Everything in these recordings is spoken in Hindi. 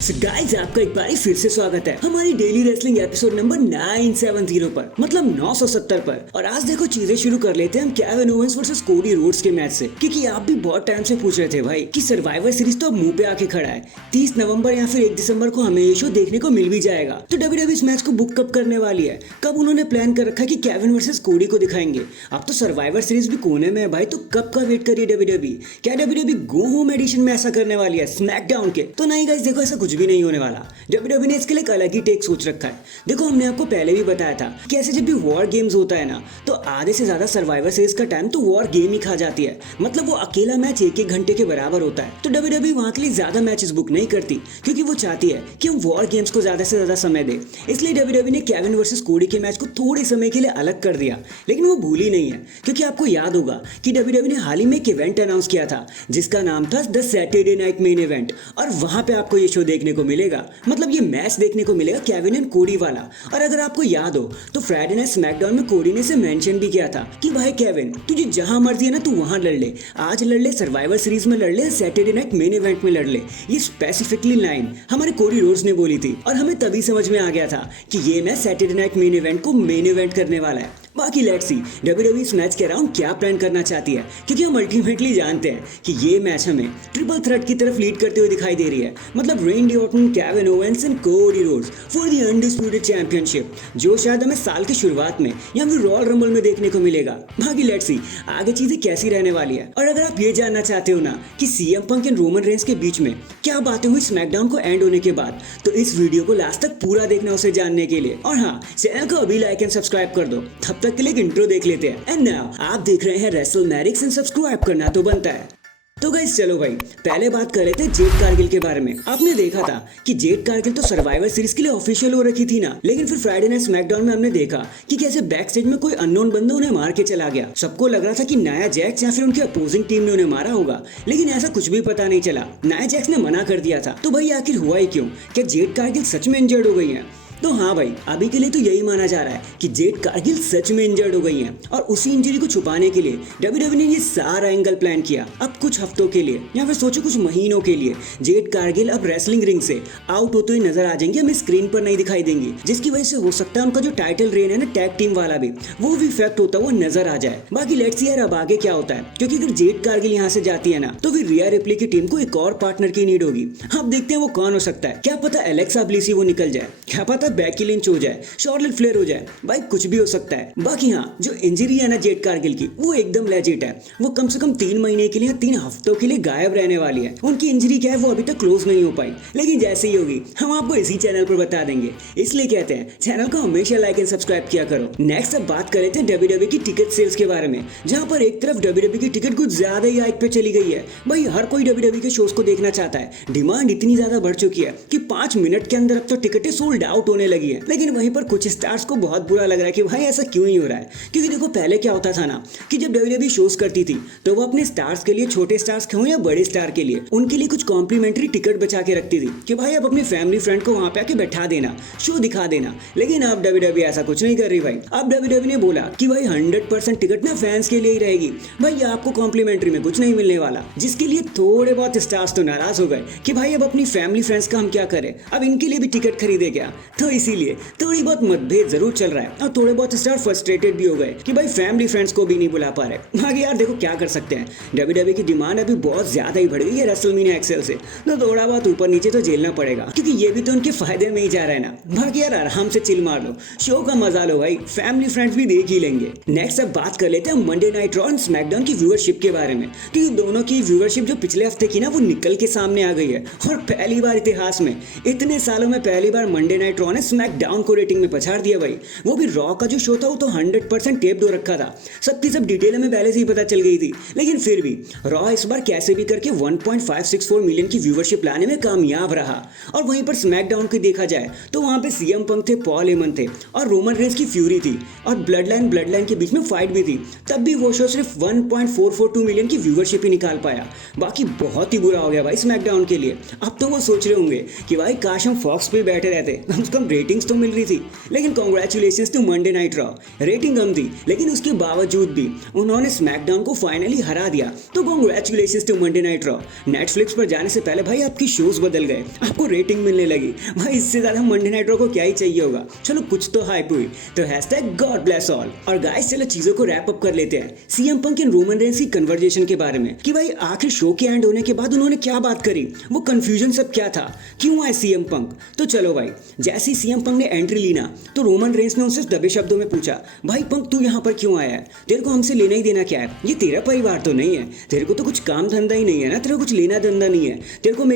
गाइस आपका एक बार फिर से स्वागत है हमारी डेली रेसलिंग एपिसोड नंबर 970 पर, मतलब 970 पर। और आज देखो चीजें शुरू कर लेते हैं हम Kevin Owens versus Cody Rhodes के मैच से, क्योंकि आप भी बहुत टाइम से पूछ रहे थे भाई कि सर्वाइवर सीरीज तो अब मुंह पे आके खड़ा है। 30 नवंबर या फिर 1 दिसंबर को हमें ये शो देखने को मिल भी जाएगा। तो डब्ल्यूडब्ल्यूई इस मैच को बुक कब करने वाली है, कब उन्होंने प्लान कर रखा है कि केविन वर्सेस कोडी को दिखाएंगे। अब तो सर्वाइवर सीरीज भी कोने में है भाई, तो कब का वेट करिए डब्ल्यूडब्ल्यूई। क्या डब्ल्यूडब्ल्यूई गो होम एडिशन में ऐसा करने वाली है स्मैकडाउन के? तो नहीं गाइस, देखो ऐसा कुछ भी नहीं होने वाला। डब्ल्यूडब्ल्यूई ने इसके लिए एक अलग ही टेक सोच रखा है। देखो हमने आपको पहले भी बताया था कि ऐसे जब भी वॉर गेम्स होता है ना, तो आधे से ज्यादा सर्वाइवर सीरीज का टाइम तो वॉर गेम ही खा जाती है। मतलब वो अकेला मैच 1-1 घंटे के बराबर होता है। तो डब्ल्यूडब्ल्यूई वहां के लिए ज्यादा मैचेस बुक नहीं करती, क्योंकि वो चाहती है कि हम वॉर गेम्स को ज्यादा से ज्यादा समय दे। इसलिए डब्ल्यूडब्ल्यूई ने केविन वर्सेस कोडी के मैच को थोड़े समय के लिए अलग कर दिया। लेकिन वो भूली नहीं है, क्योंकि आपको याद होगा कि डब्ल्यूडब्ल्यूई ने हाल ही में एक इवेंट अनाउंस किया था जिसका नाम था the Saturday night main event. और वहां पे आपको ये शो देखने को मिलेगा, मतलब ये मैच देखने को मिलेगा केविन एंड कोडी वाला। और अगर आपको याद हो तो फ्राइडे नाइट स्मैकडाउन में कोडी ने इसे मेंशन भी किया था कि भाई केविन, तुझे जहां मर्जी है ना तू वहां लड़ ले, आज लड़ ले, सर्वाइवर सीरीज में लड़ ले, सैटरडे नाइट मेन इवेंट में लड़ ले। ये स्पेसिफिकली लाइन हमारे कोडी रोड्स ने बोली थी और हमें तभी समझ में आ गया था कि ये match Saturday night main event को मेन इवेंट करने वाला है। बाकी लेट्स सी डब्ल्यूडब्ल्यूई इस मैच के अराउंड क्या प्लान करना चाहती है, क्योंकि हम अल्टीमेटली जानते हैं कि ये मैच हमें ट्रिपल थ्रेट की तरफ लीड करते हुए दिखाई दे रही है। मतलब रेंडी Orton, Kevin Owens and Cody Rhodes for the undisputed championship, जो शायद हमें साल की शुरुआत में या फिर रॉयल रंबल में देखने को मिलेगा। बाकी लेट्स सी आगे चीजें कैसी रहने वाली है। और अगर आप ये जानना चाहते हो ना कि CM Punk and Roman Reigns के बीच में क्या बातें हुई स्मैकडाउन को एंड होने के बाद, तो इस वीडियो को लास्ट तक पूरा देखना उसे जानने के लिए। और हाँ, चैनल को अभी लाइक एंड सब्सक्राइब कर दो। तब तक के लिए एक इंट्रो देख लेते हैं। एंड नाउ आप देख रहे हैं रेसलमैनिक्स एंड सब्सक्राइब करना तो बनता है। तो गाइस चलो भाई पहले बात कर लेते हैं जेड कारगिल के बारे में। आपने देखा था कि जेड कारगिल तो सर्वाइवर सीरीज के लिए ऑफिशियल हो रखी थी ना, लेकिन फिर फ्राइडे नाइट स्मैकडाउन में हमने देखा कि कैसे बैक स्टेज में कोई अननोन बंदा उन्हें मार के चला गया। सबको लग रहा था कि नाया जैक्स या फिर उनकी अपोजिंग टीम ने उन्हें मारा होगा, लेकिन ऐसा कुछ भी पता नहीं चला। नाया जैक्स ने मना कर दिया था। तो भाई आखिर हुआ ही क्यों? क्या जेड कारगिल सच में इंजर्ड हो गई है? तो हाँ भाई, अभी के लिए तो यही माना जा रहा है कि जेड कारगिल सच में इंजर्ड हो गई हैं। और उसी इंजरी को छुपाने के लिए डब्ल्यूडब्ल्यूई ने ये सारा एंगल प्लान किया। अब कुछ हफ्तों के लिए या फिर सोचो कुछ महीनों के लिए जेड कारगिल अब रेसलिंग रिंग से आउट होते हुए नजर आ जाएंगे, हमें स्क्रीन पर नहीं दिखाई देंगी, जिसकी वजह से हो सकता है उनका जो टाइटल रेन है ना टैग टीम वाला भी, वो भी इफेक्ट होता हुआ नजर आ जाए। बाकी लेट्स सी यार अब आगे क्या होता है, क्योंकि अगर जेड कारगिल यहाँ से जाती है ना, तो फिर रिया रिप्ले की टीम को एक और पार्टनर की नीड होगी। अब देखते हैं वो कौन हो सकता है। क्या पता एलेक्सा ब्लिस वो निकल जाए, क्या पता बेकी लिंच हो जाए, शॉर्लेट फ्लेयर हो जाए, भाई कुछ भी हो सकता है। बाकी हाँ, जो इंजरी है ना जेड कारगिल की, वो एकदम लेजिट है। वो कम से कम 3 महीने के लिए, 3 हफ्तों के लिए गायब रहने वाली है। उनकी इंजरी क्या है वो अभी तक क्लोज नहीं हो पाई, लेकिन जैसे ही होगी हम आपको इसी चैनल पर बता देंगे। इसलिए कहते हैं चैनल को हमेशा लाइक एंड सब्सक्राइब किया करो। नेक्स्ट अब बात कर लेते हैं डब्ल्यूडब्ल्यूई की टिकट सेल्स के बारे में, जहां पर एक तरफ डब्ल्यूडब्ल्यूई की टिकट कुछ ज्यादा ही हाइक पे चली गई है। भाई हर कोई डब्ल्यूडब्ल्यूई के शोज को देखना चाहता है। डिमांड इतनी ज्यादा बढ़ चुकी है कि 5 मिनट के अंदर अब तो टिकटें सोल्ड आउट होने लगी है। लेकिन वहीं पर कुछ स्टार्स को बहुत बुरा लग रहा है कि भाई ऐसा क्यों ही हो रहा है। क्योंकि देखो पहले क्या होता था ना कि जब डब्ल्यूडब्ल्यूई शोज करती थी तो वो अपने स्टार्स के लिए, छोटे स्टार्स हो या बड़े स्टार के लिए, उनके लिए कुछ कॉम्प्लीमेंट्री टिकट बचा के रखती थी कि भाई आप अपने फैमिली फ्रेंड को वहां पे आके बैठा देना, शो दिखा देना। लेकिन अब डब्ल्यूडब्ल्यूई ऐसा कुछ नहीं कर रही भाई। अब डब्ल्यूडब्ल्यूई ने बोला कि भाई 100% टिकट ना फैंस के लिए ही रहेगी। भाई आपको कॉम्प्लीमेंट्री में कुछ नहीं मिलने वाला, जिसके लिए थोड़े बहुत स्टार्स तो नाराज हो गए कि भाई अब अपनी फैमिली फ्रेंड्स का हम क्या करें, अब इनके लिए भी टिकट खरीदे क्या। तो इसीलिए थोड़ी बहुत मतभेद जरूर चल रहा है और थोड़े बहुत स्टार फ्रस्ट्रेटेड भी हो गए कि भाई फैमिली फ्रेंड्स को भी नहीं बुला पा रहे। बाकी यार देखो क्या कर सकते हैं, डब्ल्यूडब्ल्यूई की डिमांड अभी बहुत ज्यादा ही बढ़ गई है रेसलमेनिया एक्सेल से, तो थोड़ा बहुत ऊपर नीचे तो झेलना पड़ेगा, क्योंकि ये भी तो उनके फायदे में ही जा रहा है ना। बाकी यार आराम से चिल मार लो, शो का मजा लो भाई, फैमिली फ्रेंड्स भी देख ही लेंगे। नेक्स्ट अब बात कर लेते हैं Monday night raw and SmackDown की व्यूअरशिप के बारे में, क्योंकि दोनों की व्यूअरशिप जो पिछले हफ्ते की ना वो निकल के सामने आ गई है। और पहली बार इतिहास में, इतने सालों में पहली बार मंडे नाइट रॉ ने स्मैकडाउन को रेटिंग में पछाड़ दिया भाई। वो भी रॉ का जो शो था वो तो 100% टेप्ड हो रखा था, सबकी सब डिटेल हमें पहले से ही पता चल गई थी। लेकिन फिर भी रॉ इस बार कैसे भी करके 1.564 मिलियन की व्यूअरशिप लाने में कामयाब रहा। और वहीं पर स्मैकडाउन की देखा जाए तो वहां पे सीएम पंक थे, पॉल हेमन थे और रोमन रेंस की फ्यूरी थी और ब्लड लाइन के बीच में फाइट भी थी। तब भी वो शो सिर्फ 1.442 मिलियन की व्यूअरशिप ही निकाल पाया। बाकी बहुत ही बुरा हो गया भाई स्मैकडाउन के लिए। अब तो वो सोच रहे होंगे कि भाई काश हम फॉक्स पे बैठे रहते, कम से कम मतलब रेटिंग्स तो मिल रही थी, लेकिन congratulations to Monday night Raw. Rating कम थी, लेकिन उसके बावजूद भी उन्होंने स्मैकडाउन को फाइनली हरा दिया। तो congratulations to Monday night Raw. Netflix पर जाने से पहले भाई आपकी शोज बदल गए, आपको रेटिंग मिलने लगी। भाई इससे ज्यादा मंडे नाइट रॉ को क्या ही चाहिए होगा। चलो कुछ तो हाइप हुई, तो हैशटैग गॉड ब्लेस ऑल। और गाइस चलो चीजों को रैप अप कर लेते हैं CM Punk and Roman Reigns की कन्वर्जेशन के बारे में, कि भाई आखिर शो के एंड होने के बाद उन्होंने क्या बात करी, वो कंफ्यूजन सब क्या था, क्यों आए सीएम पंक। तो चलो भाई, जैसे ही सीएम पंक ने एंट्री ली ना, तो रोमन रेंस ने उनसे दबे शब्दों में पूछा, भाई पंक तू यहाँ पर क्यों आया है, तेरे को हमसे लेना ही देना क्या है, ये तेरा परिवार तो नहीं है, तेरे को तो कुछ काम धंधा ही नहीं है ना, तेरे को कुछ लेना धंधा नहीं है,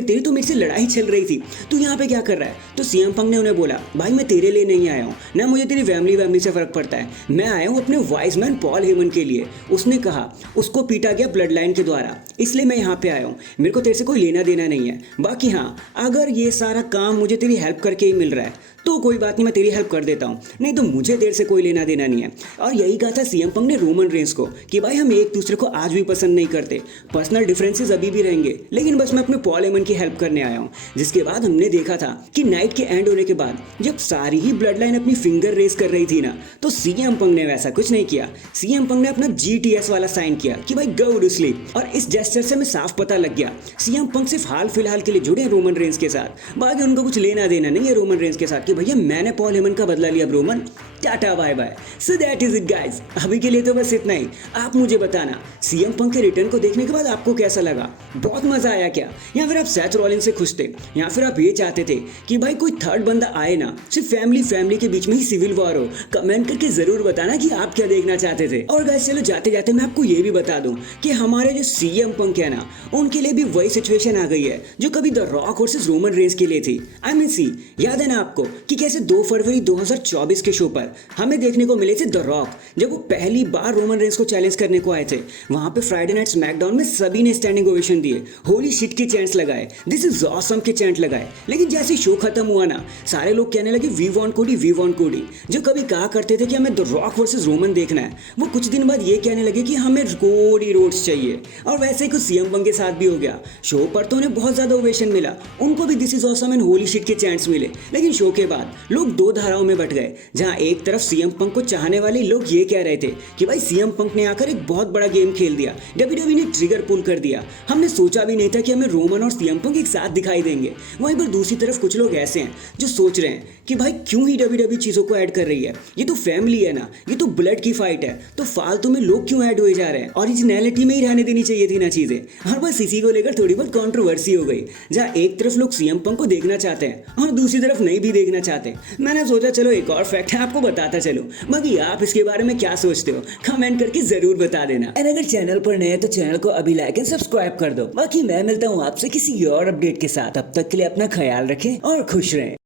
तेरी तो मेरे से लड़ाई चल रही थी, तू यहाँ पे क्या कर रहा है। तो सीएम पंक ने उन्हें बोला, भाई मैं तेरे लिए नहीं आया हूँ ना, मुझे तेरी फैमिली से फर्क पड़ता है, मैं आया हूँ अपने वाइज मैन पॉल हेमन के लिए। उसने कहा उसको पीटा गया ब्लड लाइन के द्वारा, इसलिए मैं यहाँ पे आया हूँ, मेरे को तेरे से कोई लेना देना नहीं है। बाकी हाँ, अगर ये सारा काम मुझे तेरी हेल्प करके ही मिल रहा है तो कोई बात नहीं, मैं तेरी हेल्प कर देता हूँ, नहीं तो मुझे तेरे से कोई लेना देना नहीं है। और यही कहा था सीएम पंक ने रोमन रेंस को कि भाई हम एक दूसरे को आज भी पसंद नहीं करते, पर्सनल डिफरेंसेस अभी भी रहेंगे, लेकिन बस मैं अपने पॉल हेमन की हेल्प करने आया हूँ। जिसके बाद हमने देखा था कि नाइट के एंड होने के बाद जब सारी ही ब्लड लाइन अपनी फिंगर रेस कर रही थी ना, तो सीएम पंक ने वैसा कुछ नहीं किया। सीएम पंक ने अपना GTS वाला साइन किया कि भाई गो टू स्लीप, और इस जेस्चर से हमें साफ पता लग गया सीएम पंक सिर्फ हाल फिलहाल के लिए जुड़े हैं रोमन रेंस के साथ, बाकी उनको कुछ लेना देना नहीं है रोमन रेंस के साथ कि भैया मैंने पॉल हेमन का बदला लिया, अब Roman tata bye bye. So that is it guys, अभी के लिए तो बस इतना ही। आप मुझे बताना सीएम पंक के रिटर्न को देखने के बाद आपको कैसा लगा, बहुत मजा आया क्या, या फिर आप सेथ रॉलिन्स से खुश थे, या फिर आप ये चाहते थे कि भाई कोई थर्ड बंदा आए ना, सिर्फ फैमिली के बीच में ही सिविल वॉर हो। कमेंट करके जरूर बताना कि आप क्या देखना चाहते थे। और गाइस चलो जाते जाते मैं आपको ये भी बता दूं कि हमारे जो सीएम पंक है ना, उनके लिए भी वही सिचुएशन आ गई है जो कभी the rock versus Roman Reigns के लिए थी। आई मीन सी, याद है ना आपको कि कैसे 2 फरवरी 2024 के शो पर हमें देखने को मिले थे द रॉक, जब वो पहली बार रोमन रेंस को चैलेंज करने को आए थे। वहां पे फ्राइडे नाइट स्मैकडाउन में सभी ने स्टैंडिंग ओवेशन दिए, होली शिट के चैंट्स लगाए, दिस इज ऑसम के चैंट लगाए। लेकिन जैसे शो खत्म हुआ ना, सारे लोग कहने लगे वी वांट कोडी, वी वांट कोडी। जो कभी कहा करते थे कि हमें द रॉक वर्सेस रोमन देखना है, वो कुछ दिन बाद ये कहने लगे कि हमें कोडी रोड्स चाहिए। और वैसे ही कुछ सीएम पंक के साथ भी हो गया। शो पर तो उन्हें बहुत ज्यादा ओवेशन मिला, उनको भी this is awesome and holy shit के चैंट्स मिले, लेकिन शो के बाद लोग दो धाराओं में बट गए, जहां एक तरफ सीएम पंक को चाहने वाले लोग ये कह रहे थे कि भाई सीएम पंक ने आकर एक बहुत बड़ा गेम खेल दिया, डब्ल्यूडब्ल्यूई ने ट्रिगर पुल कर दिया, हमने सोचा भी नहीं था कि हमें रोमन और सीएम पंक एक साथ दिखाई देंगे। वहीं पर दूसरी तरफ कुछ लोग ऐसे हैं जो सोच रहे हैं कि भाई क्यों ही डब्ल्यूडब्ल्यूई चीजों को ऐड कर रही है, ये तो फैमिली है ना, ये तो ब्लड की फाइट है, तो फालतू में लोग क्यों ऐड हुए जा रहे हैं, ओरिजिनलिटी में ही रहने देनी चाहिए थी ना चीजें। और बस इसी को लेकर थोड़ी बहुत कंट्रोवर्सी हो गई, जहां एक तरफ लोग सीएम पंक को देखना चाहते हैं और दूसरी तरफ नहीं भी देखना चाहते। मैंने सोचा चलो एक और फैक्ट है आपको बताता चलो, बाकी आप इसके बारे में क्या सोचते हो कमेंट करके जरूर बता देना। और अगर चैनल पर नए हैं तो चैनल को अभी लाइक एंड सब्सक्राइब कर दो। बाकी मैं मिलता हूँ आपसे किसी और अपडेट के साथ, अब तक के लिए अपना ख्याल रखें और खुश रहें।